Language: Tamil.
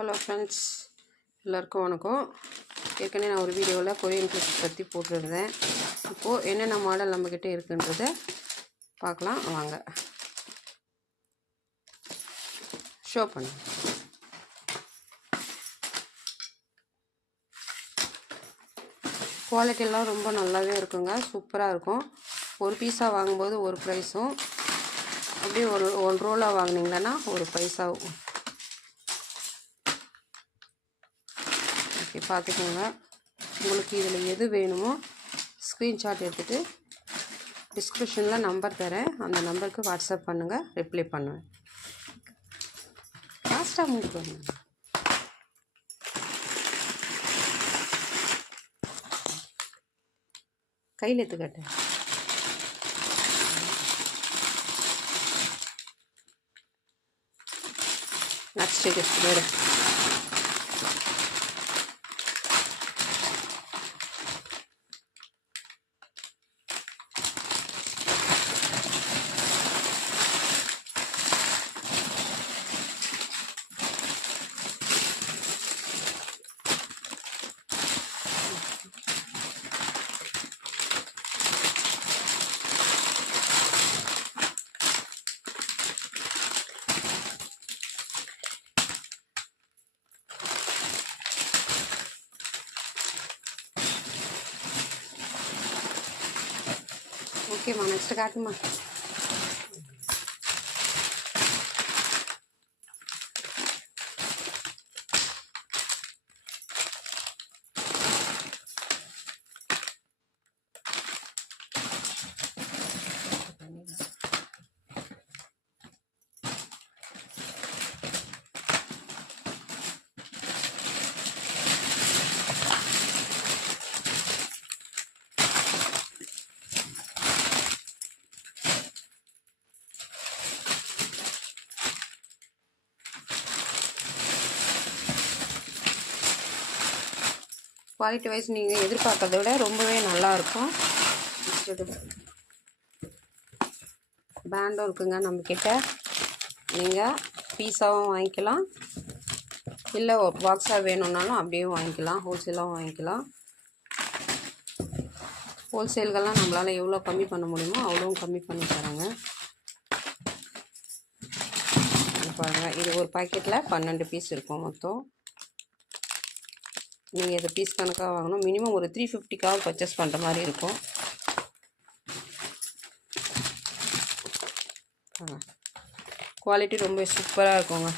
ஹலோ ஃப்ரெண்ட்ஸ், எல்லாருக்கும் வணக்கம். ஏற்கனவே நான் ஒரு வீடியோவில் கொரியன் கிளிப்ஸ் பற்றி போட்டிருந்தேன். இப்போது என்னென்ன மாடல் நம்மக்கிட்ட இருக்குன்றதை பார்க்கலாம் வாங்க. ஷோ பண்ணு. குவாலிட்டியெல்லாம் ரொம்ப நல்லாவே இருக்குங்க, சூப்பராக இருக்கும். ஒரு பீஸாக வாங்கும்போது ஒரு ப்ரைஸும், அப்படியே ஒன் ரோலாக வாங்கினீங்கன்னா ஒரு ப்ரைஸாகும். ஓகே, பார்த்துக்கோங்க. உங்களுக்கு இதில் எது வேணுமோ ஸ்க்ரீன்ஷாட் எடுத்துகிட்டு டிஸ்கிரிப்ஷனில் நம்பர் தரேன், அந்த நம்பருக்கு வாட்ஸ்அப் பண்ணுங்கள், ரிப்ளை பண்ணுவேன். ஃபாஸ்ட்டாக மூவ் பண்ணுங்க. கையில் எடுத்துக்கட்டேன். நெக்ஸ்ட் வேறு ஓகேம்மா, நெக்ஸ்ட்டு காட்டுமா. குவாலிட்டி வைஸ் நீங்கள் எதிர்பார்க்கறத விட ரொம்பவே நல்லாயிருக்கும். பேண்டும் இருக்குங்க நம்மக்கிட்ட. நீங்கள் பீஸாகவும் வாங்கிக்கலாம், இல்லை பாக்ஸாக வேணும்னாலும் அப்படியே வாங்கிக்கலாம், ஹோல்சேலாகவும் வாங்கிக்கலாம். ஹோல்சேல்கள்லாம் நம்மளால் எவ்வளோ கம்மி பண்ண முடியுமோ அவ்வளோவும் கம்மி பண்ணி தராங்க. பாருங்கள், இது ஒரு பாக்கெட்டில் 12 பீஸ் இருக்கும் மொத்தம். நீங்கள் இதை பீஸ் கணக்காக வாங்கணும், மினிமம் ஒரு 350க்காக பர்ச்சேஸ் பண்ணுற மாதிரி இருக்கும். குவாலிட்டி ரொம்ப சூப்பராக இருக்குங்க.